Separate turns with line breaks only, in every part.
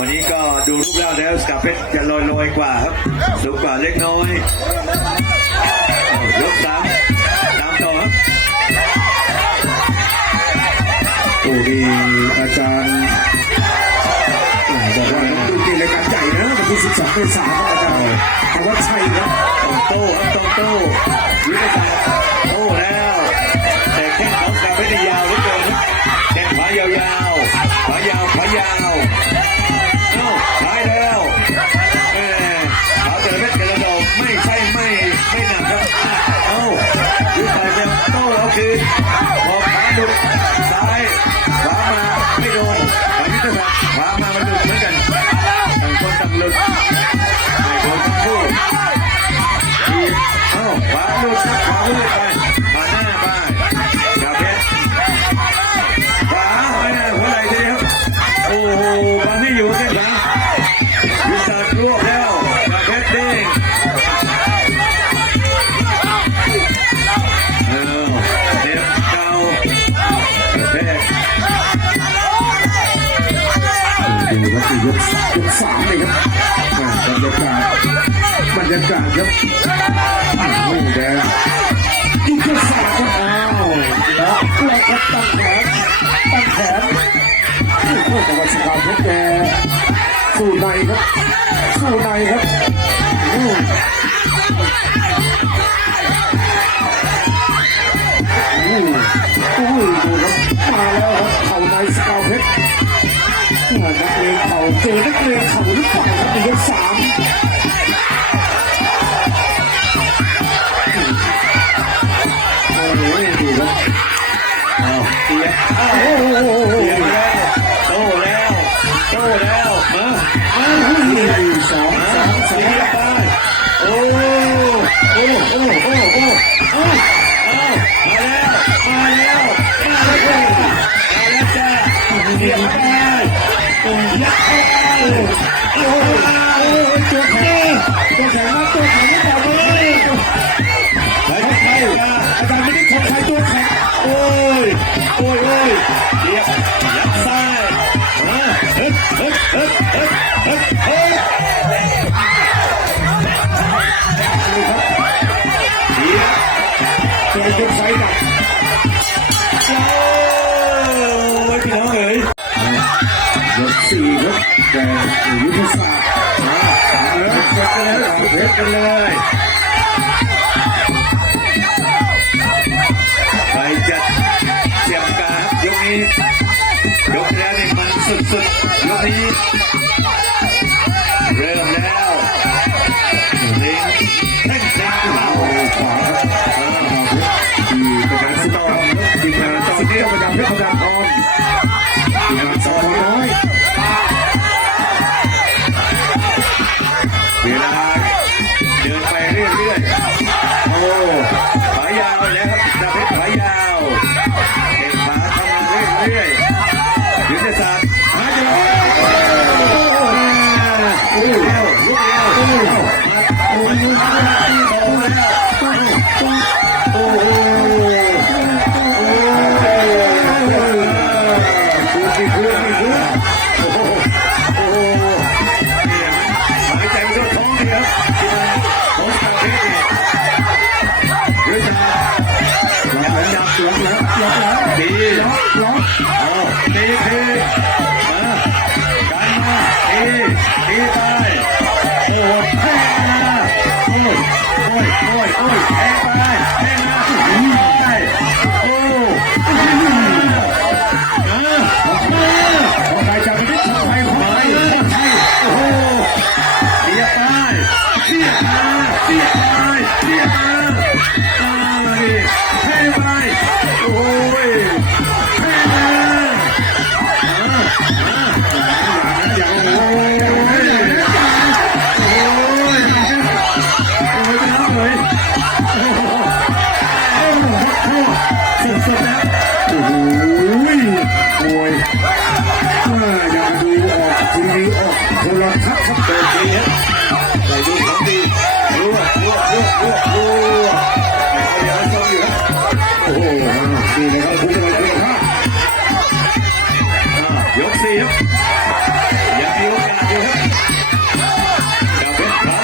วันนี้ก็ดูรูปร่างแล้วสกาเพชรจะลอยลอยกว่าครับสูงกว่าเล็กน้อยยกสามตามต่อครับ
โอ้ดีอาจารย์บอกว่าน้องตุ้ยนการใหญ่นะวันที่12เมษายนอาจารย์วัชชันะ
ต้องโต้ครับตองโต้วิทยา Oh, wow, wow, wow. ยกสา
ยกสามเลยครับบรรยากาศบรรยากาศครับไม่แดงอีกสามอ้าวแล้วแล้วก็ตั้งแขนตั้งแขนโอ้แตะว่าสกาวเพชรแกสู้ในครับสู้ในครับ เลงเขาเจอนักเลงเขาหรือเปล่าครับยกสามโอ้โหดีครับ
อ้าวเฮ้ ยึดไป
เลยใค
ร
จะ
เสี
ย
บการยกนี้ยกแล้วนี่มันสุดๆยกนี้ Thank you.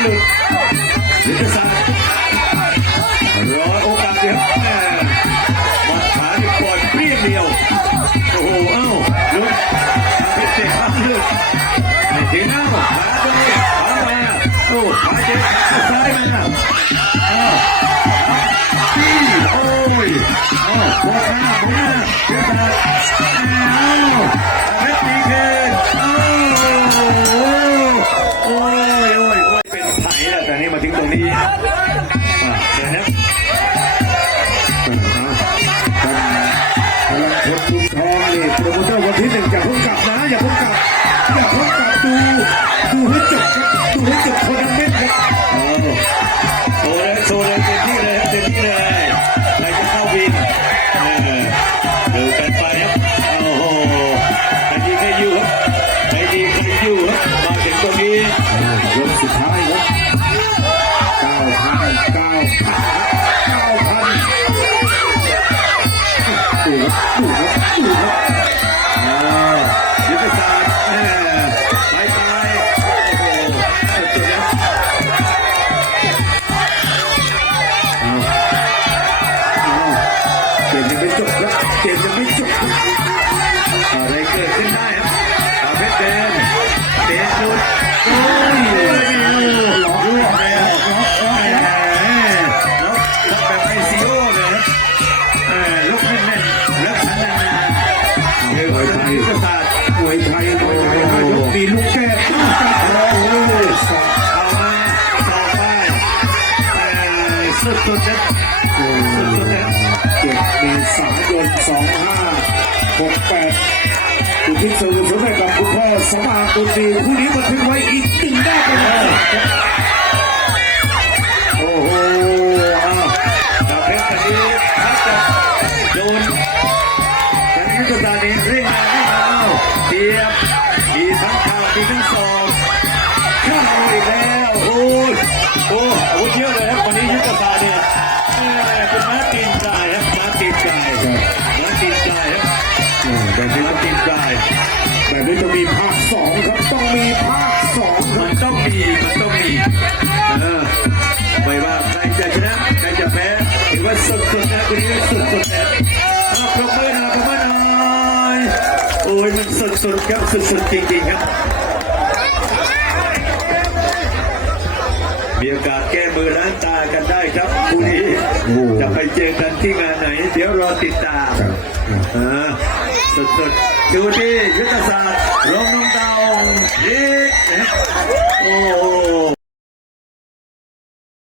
ลิ
ขสัตว์รอโอกาส
เดียวแม่มาขาดิปอนเพียงเดียว โอ้โห เอ้าลุ
กเป็น
เจ็บมากเลยไม่ถึงเอ้า
ขาไปขา
ไปโอ้ขาเจ็บขาซ้ายมา
เอ้า
ที่โอ้ย
เอ้าโบก
หน้าโบ
ก
หน้าเจ็
บตา
เอ้า สุดๆนะ
โอ้ยเจ็ดเมษายนสองห้าหกแปดอุทิศส่วนกุศลให้กับคุณพ่อสมานดนตรีผู้นี้บันทึกไว้อีกหนึ่งได้ไป
เลย ธเยอะเลยครับวันนี้ยุทธศาสตร์เนี่ยเออเป็นม้าตีนกายครับม้าตีนกายม้าตีนกายครับ
แบบนี้
ม้าตีนกาย
แบบนี้ต้องมีภาคสองครับต้องมีภาคสองค
มั
รับ
นต้องมีมันต้องมีเออไม่ว่าใครจะชนะใครจะแพ้ถือว่าสุดๆนะคุณนี้สุดๆนะเอาปรบมือหน่อยปรบมือหน่อยโอ้ยมันสุดๆครับสุดๆจริงๆครับ มีโอกาสแก้มือล้างตากันได้ครับคู่นี้จะไปเจอกันที่งานไหน เดี๋ยวรอติดตามสุดๆดูที่ยุทธศาสตร์ลงน้ำตาองนี่โอ้